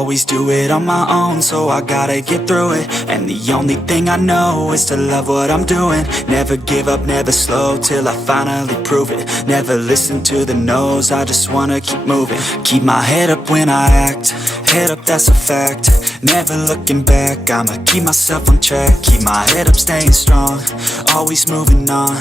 Always do it on my own, so I gotta get through it. And the only thing I know is to love what I'm doing. Never give up, never slow, till I finally prove it. Never listen to the no's, I just wanna keep moving. Keep my head up when I act, head up, that's a fact. Never looking back, I'ma keep myself on track. Keep my head up, staying strong, always moving on.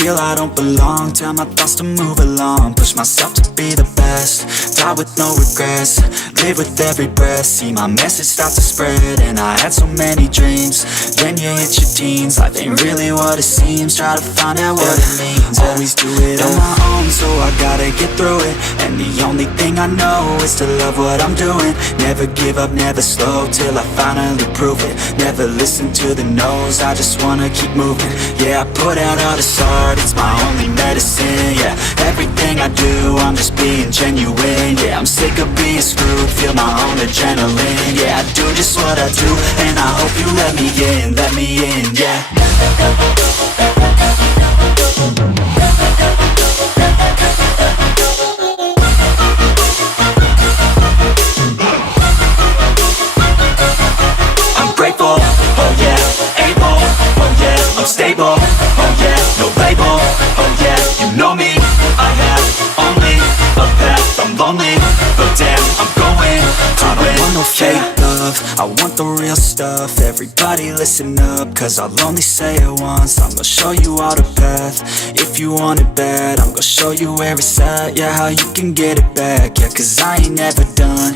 Feel I don't belong, tell my thoughts to move along. Push myself to be the best, die with no regrets. Live with every breath, see my message start to spread. And I had so many dreams, then you hit your teens. Life ain't really what it seems, try to find out what it means. Always do it on my own, so I gotta get through it. And the only thing I know is to love what I'm doing. Never give up, never slow, till I finally prove it. Never listen to the no's, I just wanna keep moving. Yeah, I put out all this art, it's my only medicine. Yeah, everything I do, I'm just being genuine. Yeah, I'm sick of being screwed, feel my own adrenaline. Yeah, I do just what I do, and I hope you let me in, yeah. I'm grateful, oh yeah, able, oh yeah, I'm stable, oh yeah, no label, oh yeah, you know me, I have only a path, I'm lonely, but damn, I'm going to win. I don't want no fake love, I want the real stuff. Everybody listen up, cause I'll only say it once. I'm gonna show you all the path, if you want it bad. I'm gonna show you where it's at, yeah, how you can get it back. Yeah, cause I ain't never done.